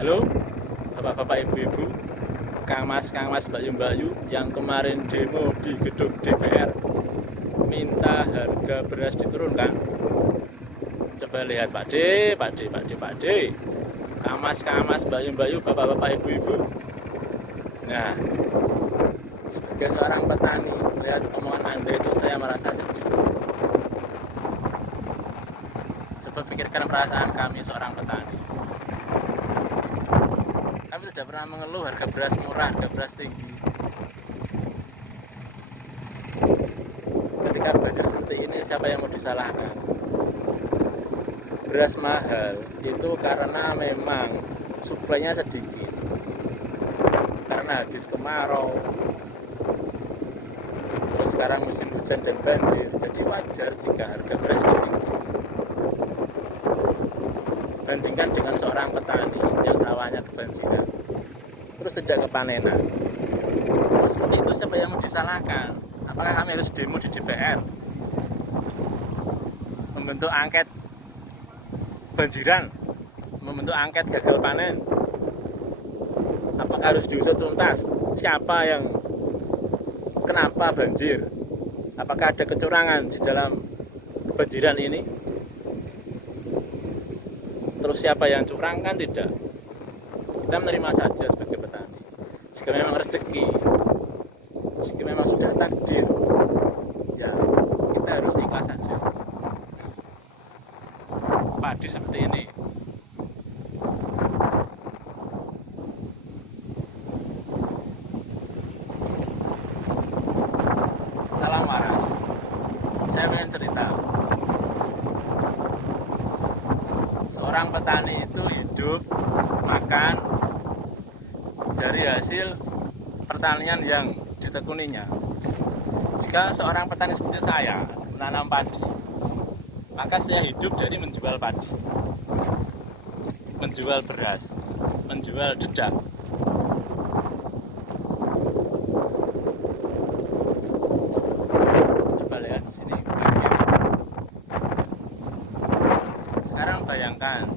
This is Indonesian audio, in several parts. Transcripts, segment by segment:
Halo, bapak-bapak, ibu-ibu, kang mas, mbak-yu yang kemarin demo di gedung DPR minta harga beras diturunkan. Coba lihat Pak D, kang mas, mbak-yu, bapak-bapak, ibu-ibu. Nah, sebagai seorang petani, melihat omongan Anda itu saya merasa sedih. Coba pikirkan perasaan kami seorang petani. Kami tidak pernah mengeluh harga beras murah, harga beras tinggi. Ketika banjir seperti ini, siapa yang mau disalahkan? Beras mahal itu karena memang suplainya sedikit, karena habis kemarau, terus sekarang musim hujan dan banjir, jadi wajar jika harga beras itu tinggi. Bandingkan dengan seorang petani yang sawahnya kebanjiran, terus tidak kepanenan. Kalau seperti itu siapa yang mau disalahkan? Apakah kami harus demo di DPR? Membentuk angket banjiran, membentuk angket gagal panen? Apakah harus diusut tuntas? Siapa yang kenapa banjir? Apakah ada kecurangan di dalam kebanjiran ini? Terus siapa yang curang? Kan tidak. Kita menerima saja sebagai petani. Jika memang rezeki, jika memang sudah takdir, ya kita harus ikhlas saja. Padi seperti ini, salam waras. Saya ingin cerita. Seorang petani itu hidup, makan dari hasil pertanian yang ditekuninya. Jika seorang petani seperti saya menanam padi, maka saya hidup dari menjual padi, menjual beras, menjual dedak. Coba lihat di sini banjir. Sekarang bayangkan,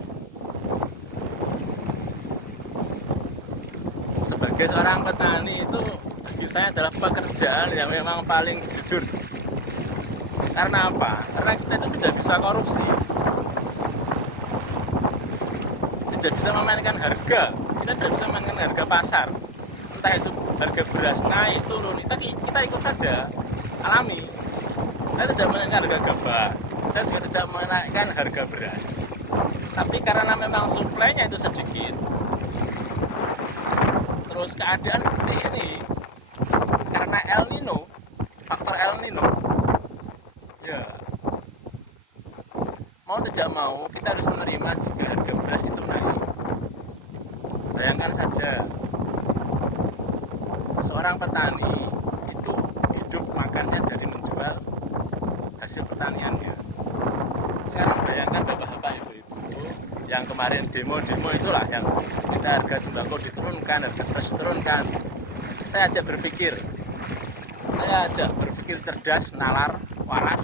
sebagai seorang petani itu bagi saya adalah pekerjaan yang memang paling jujur. Karena apa? Karena kita itu tidak bisa korupsi, tidak bisa memainkan harga, kita tidak bisa memainkan harga pasar. Entah itu harga beras naik turun, kita ikut saja, alami. Saya tidak menaikkan harga gabah, saya juga tidak menaikkan harga beras. Tapi karena memang suplainya itu sedikit, terus keadaan seperti ini, karena El Nino, faktor El Nino, ya mau tidak mau kita harus menerima jika harga beras itu naik. Bayangkan saja, seorang petani itu hidup makannya dari menjual hasil pertaniannya. Sekarang bayangkan bapak-bapak, ibu-ibu yang kemarin demo itulah yang kita harga sembako diturunkan, harga beras diturunkan. Saya ajak berpikir cerdas, nalar, waras.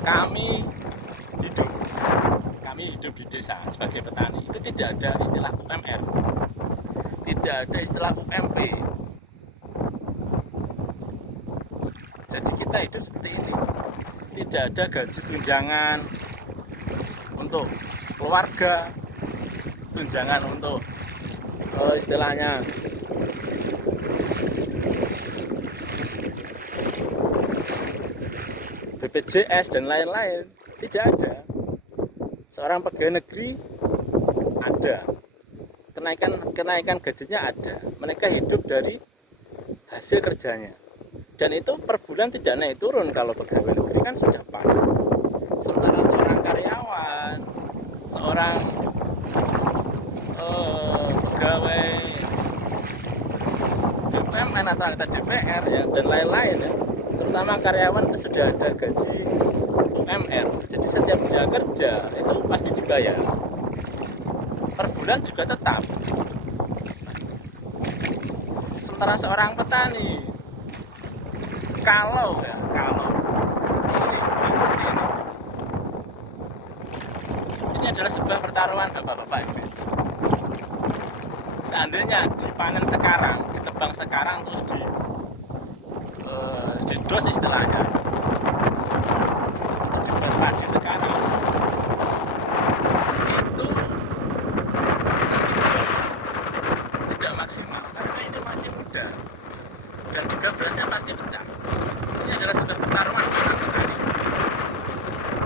Kami hidup di desa sebagai petani, itu tidak ada istilah UMR, tidak ada istilah UMP. Jadi kita hidup seperti ini, tidak ada gaji tunjangan untuk keluarga, tunjangan untuk istilahnya BPJS dan lain-lain, tidak ada. Seorang pegawai negeri ada, kenaikan gajinya ada, mereka hidup dari hasil kerjanya, dan itu per bulan tidak naik turun. Kalau pegawai negeri kan sudah pas. Sementara seorang karyawan, seorang pegawai BUMN atau DPR ya, dan lain-lain ya, terutama karyawan itu sudah ada gaji UMR. Jadi setiap dia kerja itu pasti dibayar per bulan juga tetap. Sementara seorang petani, kalau seperti ini, adalah sebuah pertaruhan bapak-bapak ibu. Seandainya dipanen sekarang, ditebang sekarang, terus didos istilahnya, dibuat padi sekarang, itu tidak maksimal karena ini masih muda dan juga berasnya pasti pecah. Ini adalah sebuah pertaruhan seorang petani.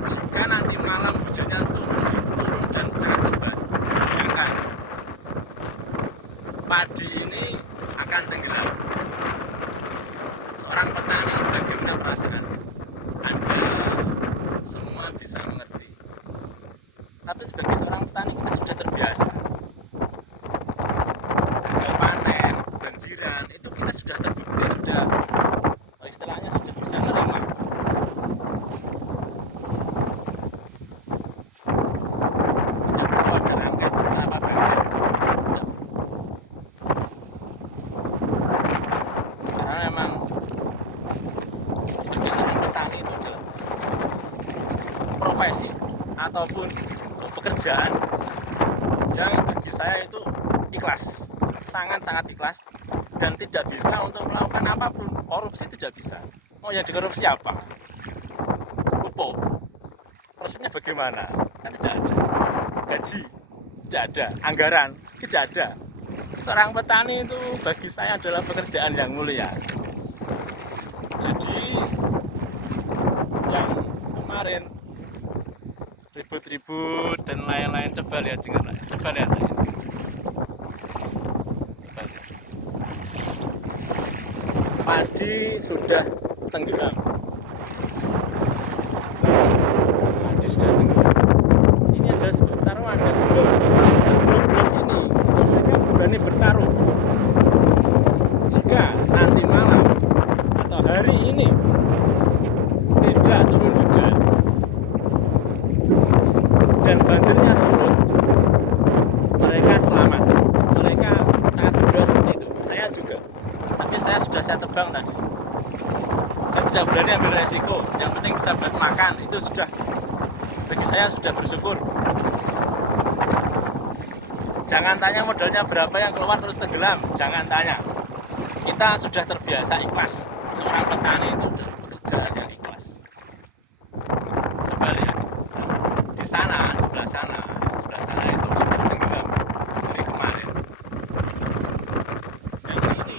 Jika nanti malam hujannya turun dan sangat lebat, bayangkan padi ini akan tenggelam. Seorang petani bagaimana perasaan? Anda semua bisa mengerti. Tapi sebagai seorang petani kita sudah terbiasa. Gagal panen, banjiran, itu kita sudah terbukti, sudah istilahnya sudah bisa menerima. Tidak perlu ada angket berapa banjir. Karena memang sebagai seorang petani itu adalah profesi ataupun pekerjaan yang bagi saya itu ikhlas, sangat-sangat ikhlas, dan tidak bisa untuk melakukan apapun. Korupsi tidak bisa. Oh, yang dikorupsi apa? Pupuk. Prosesnya bagaimana? Kan tidak ada. Gaji tidak ada, anggaran tidak ada. Seorang petani itu bagi saya adalah pekerjaan yang mulia. Jadi yang kemarin ribut-ribut dan lain-lain, coba lihat dengan coba lihat ini. Padi sudah tenggelam. Padi sudah tenggelam. Ini adalah sebuah pertaruhan dan belum ini mereka berani bertaruh. Jika nanti malam atau hari ini tidak turun hujan dan banjirnya surut, mereka selamat. Mereka sangat berdoa seperti itu. Saya juga. Tapi saya sudah tebang tadi. Saya tidak berani ambil resiko. Yang penting bisa buat makan. Itu sudah, bagi saya sudah bersyukur. Jangan tanya modalnya berapa yang keluar terus tenggelam. Jangan tanya. Kita sudah terbiasa ikhlas. Seorang petani itu adalah pekerjaan yang ikhlas. Coba lihat. Di sana, di sebelah sana itu sudah tenggelam dari kemarin. Yang ini,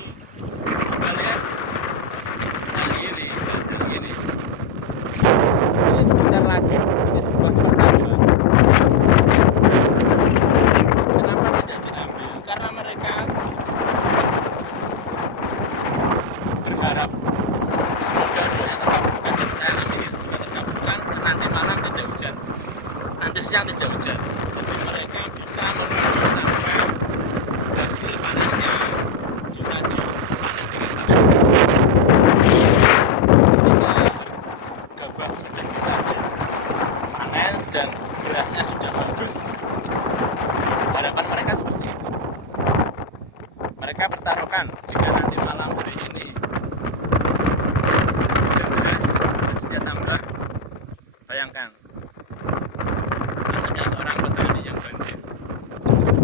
coba lihat. Yang ini. Ini sebentar lagi. Ini sebuah pertanyaan. Kenapa tidak diambil? Karena mereka berharap semoga doanya terkabulkan, dan saya ini semoga terkabulkan. Nanti malam tidak hujan, nanti siang tidak hujan, jadi mereka bisa menunggu sampai hasil panennya bisa dipanen dengan baik. Ketika gabah sudah bisa dipanen dan berasnya sudah bagus, harapan mereka seperti itu. Mereka bertaruhkan jika nanti malam hari ini hujan deras, gajinya tambah, bayangkan nasibnya seorang petani yang banjir.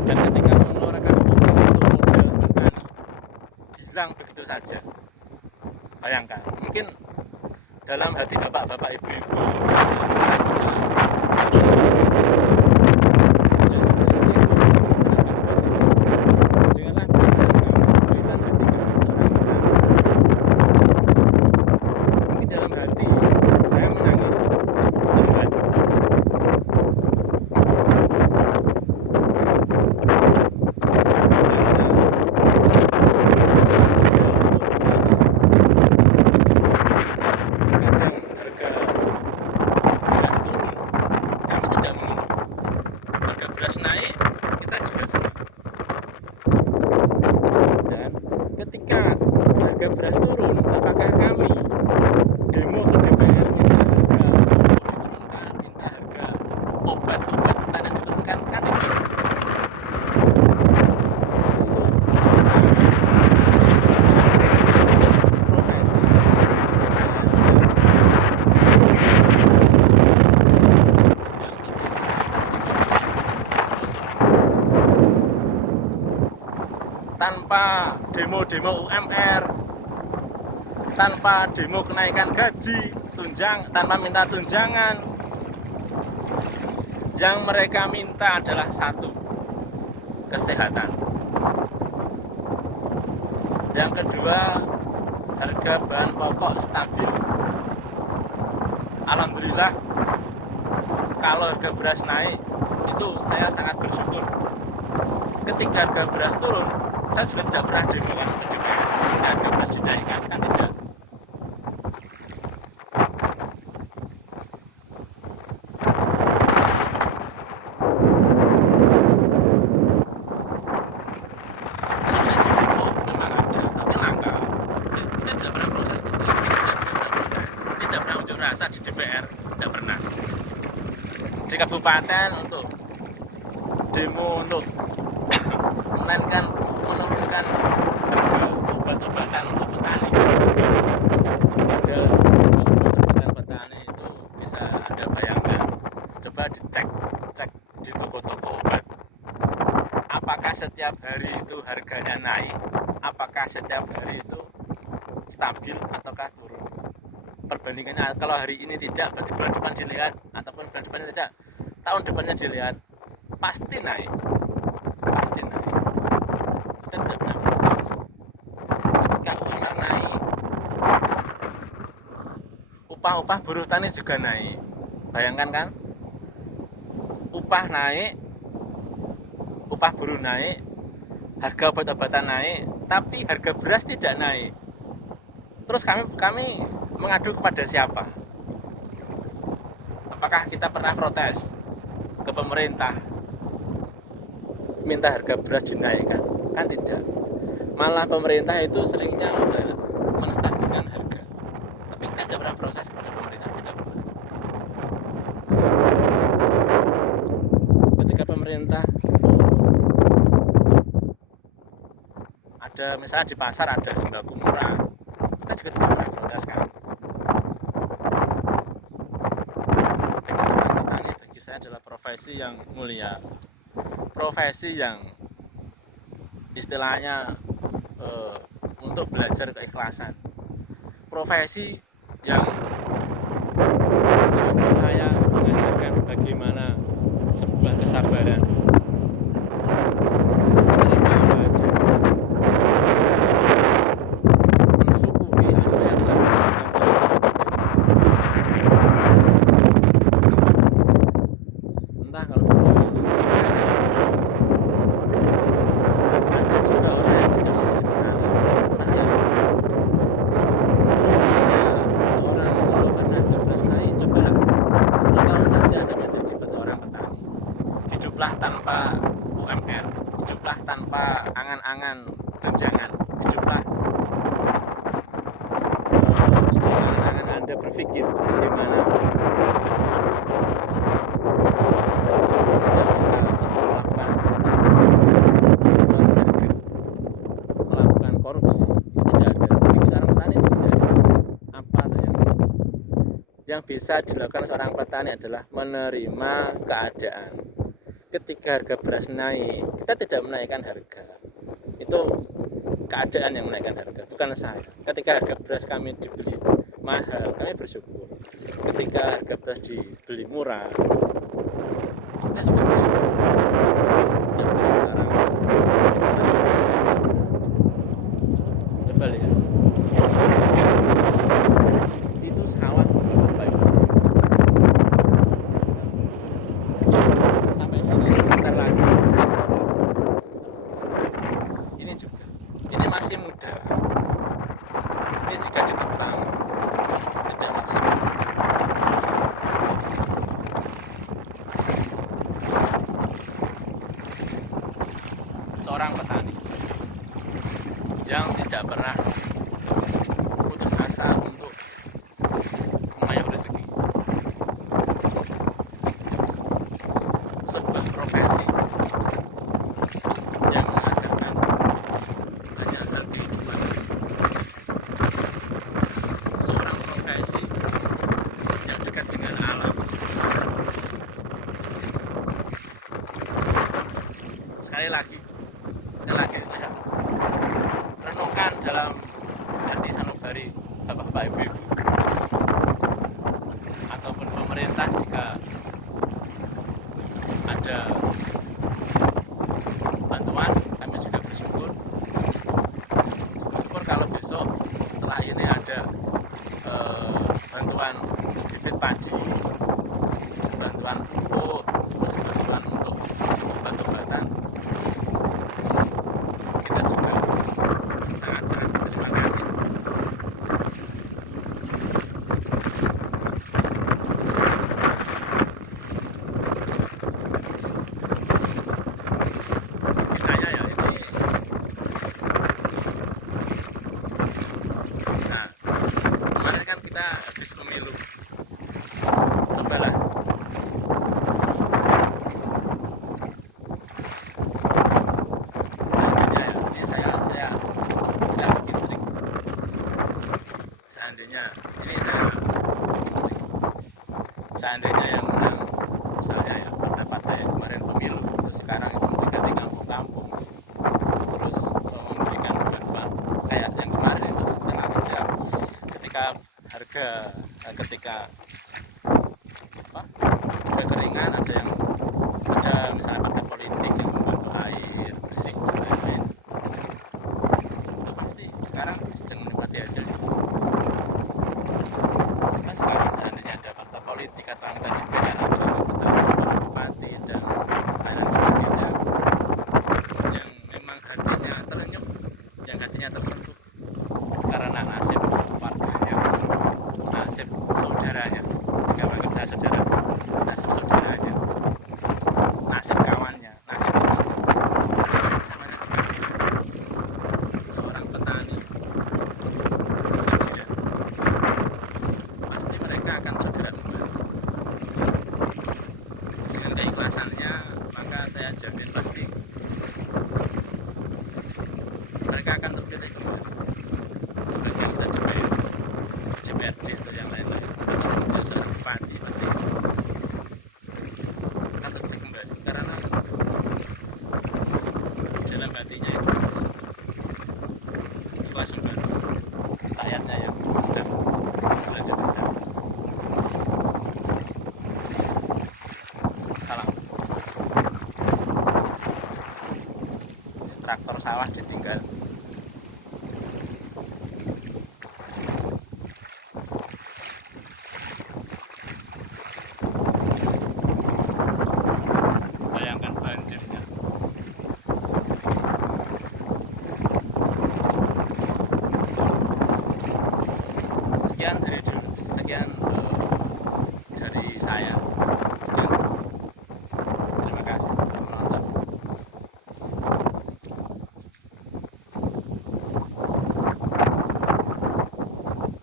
Dan ketika mengeluarkan uang untuk modal bertani, hilang begitu saja. Bayangkan, mungkin dalam hati bapak-bapak, ibu-ibu, tanpa demo-demo UMR, tanpa demo kenaikan gaji, tanpa minta tunjangan. Yang mereka minta adalah satu, kesehatan. Yang kedua, harga bahan pokok stabil. Alhamdulillah, kalau harga beras naik, itu saya sangat bersyukur. Ketika harga beras turun, saya juga tidak pernah demo kan, ketika harga beras dinaikkan, kan tidak. Subsidi pupuk memang ada, tapi langka. Kita tidak pernah proses, kita tidak pernah protes, tidak pernah unjuk rasa di DPR, tidak pernah. Di kabupaten untuk demo untuk menurunkan harga obat-obatan untuk petani. Padahal obat-obatan petani itu bisa Anda bayangkan. Coba dicek di toko-toko obat. Apakah setiap hari itu harganya naik? Apakah setiap hari itu stabil ataukah turun? Perbandingannya kalau hari ini tidak, berarti bulan depan dilihat, ataupun bulan depannya tidak, tahun depannya dilihat, pasti naik. Kita tidak pernah protes. Ketika UMR naik, upah buruh tani juga naik. Bayangkan kan, upah naik, upah buruh naik, harga obat-obatan naik, tapi harga beras tidak naik. Terus kami mengadu kepada siapa? Apakah kita pernah protes ke pemerintah minta harga beras dinaikkan? Kan tidak. Malah pemerintah itu seringnya menstabilkan harga. Tapi kita tidak pernah proses kepada pemerintah, tidak pernah. Ketika pemerintah ada, misalnya di pasar ada sembako murah, kita juga tidak pernah protes kan. Bagi seorang petani, bagi saya adalah profesi yang mulia, profesi yang istilahnya untuk belajar keikhlasan, profesi yang menurut saya mengajarkan bagaimana sebuah kesabaran, menerima apa adanya, mensyukuri apa yang telah diberikan. Entah kalau ada juga orang yang kecuali jadi petani, pasti ada. Terus ketika seseorang mengeluhkan harga beras naik, cobalah 1 tahun saja Anda menjadi seorang petani. Hiduplah tanpa UMR, hiduplah tanpa angan-angan tunjangan, hiduplah di angan-angan Anda berpikir bagaimana tidak bisa melakukan manipulasi harga, melakukan korupsi. Itu tidak ada. Bagi seorang petani itu tidak ada. Apa yang bisa dilakukan seorang petani adalah menerima keadaan. Ketika harga beras naik, kita tidak menaikkan harga. Itu keadaan yang menaikkan harga, bukan saya. Ketika harga beras kami dibeli mahal, kami bersyukur. Ketika harga beras dibeli murah, kita juga bersyukur. Dan sekarang coba lihat, itu sawah Bapak Ibu. Sampai sini sebentar lagi. Ini juga, ini masih muda. Ini jika ditebang tidak maksimal. alhamdulillah jika ada bantuan kami juga bersyukur kalau besok setelah ini ada bantuan bibit padi, bantuan pupuk, terus bantuan untuk obat-obatan, kita juga sangat-sangat berterima kasih. Bagi saya ya ini, nah kemarin kan kita habis pemilu, cobalah seandainya yang menang misalnya ya partai-partai yang kemarin pemilu itu sekarang itu mereka di kampung-kampung terus memberikan bantuan kayak yang kemarin itu setelah setiap ketika harga ketika kekeringan ada misalnya partai politik yang membantu air bersih dan lain-lain, itu pasti sekarang sedang menikmati hasilnya. Sekarang seandainya ada partai politik atau anggota DPR atau bupati dan lain sebagainya yang memang hatinya terenyuh, yang hatinya tersentuh karena nasib warganya, nasib saudaranya, jika menganggap saya saudara, nasib saudaranya, nasib kawannya, nasib temannya, samanya kebajikan seorang petani kebajikan, pasti mereka akan tergerak dengan keikhlasannya. Maka saya jamin pasti mereka akan terpilih sebagai anggota DPR, DPRD atau yang lain-lain, yang seorang bupati pasti akan terpilih kembali karena dalam hatinya itu suasana rakyatnya yang sedang dilanda bencana. Salah traktor sawah ditinggal, bayangkan banjirnya. Sekian dari saya. Sekian, terima kasih.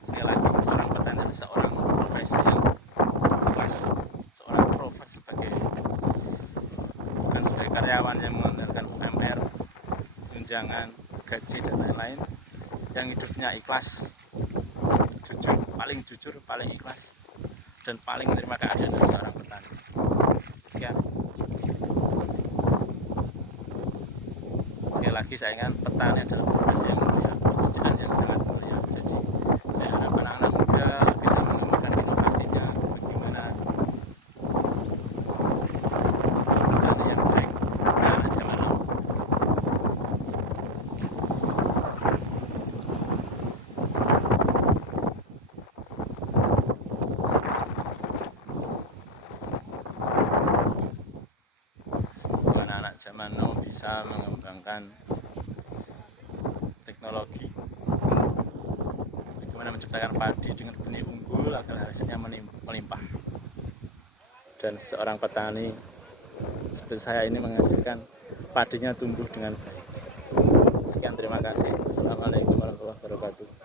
Sekali lagi, seorang petani, seorang profesi yang luas, seorang profesi sebagai bukan sebagai karyawan yang mengandalkan UMR, tunjangan, gaji dan lain-lain, yang hidupnya ikhlas, jujur, paling ikhlas dan paling terima kasih adalah seorang petani. Sekian. Sekali lagi saya ingat, petani adalah profesi yang mulia, pekerjaan yang sangat mulia. Jadi saya harap anak-anak muda bisa mengembangkan inovasinya, bagaimana petani yang baik anak zaman now. Anak-anak zaman now bisa mengembangkan teknologi, bagaimana menciptakan padi dengan benih unggul agar hasilnya melimpah. Dan seorang petani seperti saya ini menghasilkan padinya tumbuh dengan baik. Sekian, terima kasih. Wassalamualaikum warahmatullahi wabarakatuh.